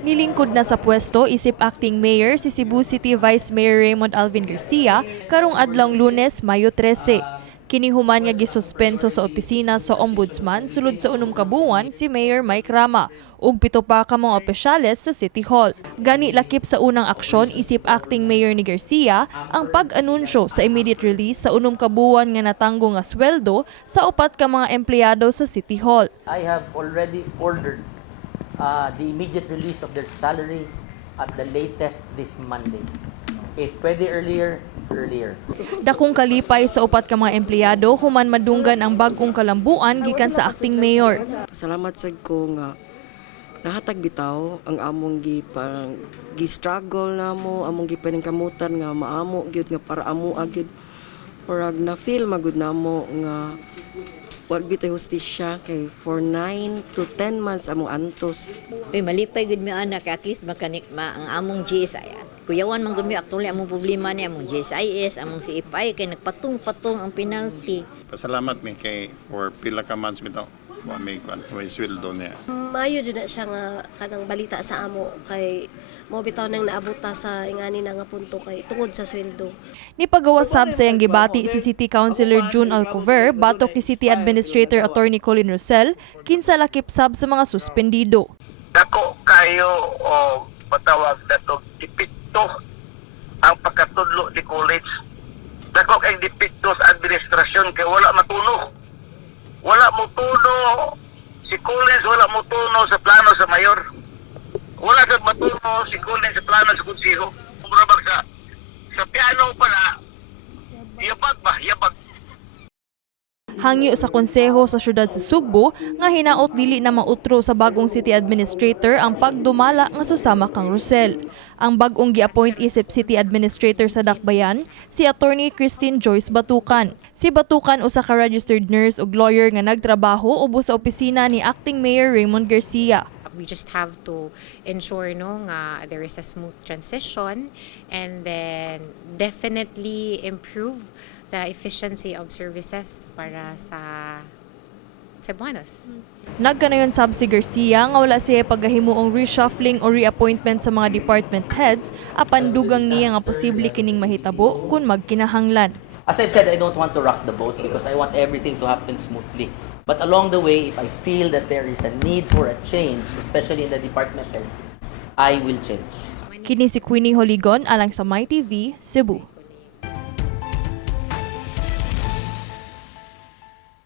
Nilingkod na sa pwesto isip acting mayor si Cebu City Vice Mayor Raymond Alvin Garcia karong adlawng Lunes, Mayo 13. Kinihuman nga gisuspenso sa opisina sa Ombudsman sulod sa unom ka buwan si Mayor Mike Rama ug 7 pa ka mga opisyales sa City Hall. Gani lakip sa unang aksyon isip acting mayor ni Garcia ang pag-anunsyo sa immediate release sa unom ka buwan nga natanggo nga sweldo sa 4 ka mga empleyado sa City Hall. I have already ordered the immediate release of their salary at the latest this Monday. If pwede earlier, earlier. Dakong kalipay sa 4 ka mga empleyado human madunggan ang bag-ong kalambuan gikan sa acting mayor. Salamat sad ko nga nahatag bitaw ang among gi-struggle namo, among gipaningkamutan nga maamo gyud nga para amo agud. Murag na feel magud namo nga wag bitay hustisya kay for 9 to 10 months among antos. Uy, malipay gud mi anak at least makanik ang among GSI. Kuyawan man gud mi actually among problema ni among GSIS, among CFI kay nagpatong-patong ang penalty. Pasalamat mi kay for pila ka months bitaw. Wa may sweldo niya. Maayo jud na siya nga kanang balita sa amo kay mo bitaw nang naabuta sa ingani na nga punto kay tungod sa sweldo. Ni pagawasab sa iyang gibati si City Councilor June Alcover batok ni City Administrator Attorney Colin Rosel kinsa lakip sab sa mga suspendido. Dako kayo o patawag dato dipikto ang pagkatudlo ni college. Dako kay dipikto sa administrasyon kay wala matuno. Wala mo tuno si Collins, wala mo tuno sa plano sa mayor. Wala sa matuno si Collins sa plano sa konsiho. Kumbrabag sa piano pala, yabag ba? Yabag. Hangyo sa konseho sa syudad sa Sugbo nga hinaot dili na mautro sa bagong city administrator ang pagdumala nga susama kang Rosel. Ang bagong gi-appoint isip city administrator sa Dakbayan si Attorney Christine Joyce Batukan. Si Batukan usa ka registered nurse ug lawyer nga nagtrabaho ubos sa opisina ni acting mayor Raymond Garcia. We just have to ensure nga there is a smooth transition and then definitely improve the efficiency of services para sa Cebuanos. Nagkanayon sab si Garcia nga wala siya paggahimuong reshuffling o reappointment sa mga department heads apan dugang niya nga posible kining mahitabo kung magkinahanglan. As I've said, I don't want to rock the boat because I want everything to happen smoothly. But along the way, if I feel that there is a need for a change, especially in the department head, I will change. Kini si Queenie Holigon alang sa MyTV, Cebu.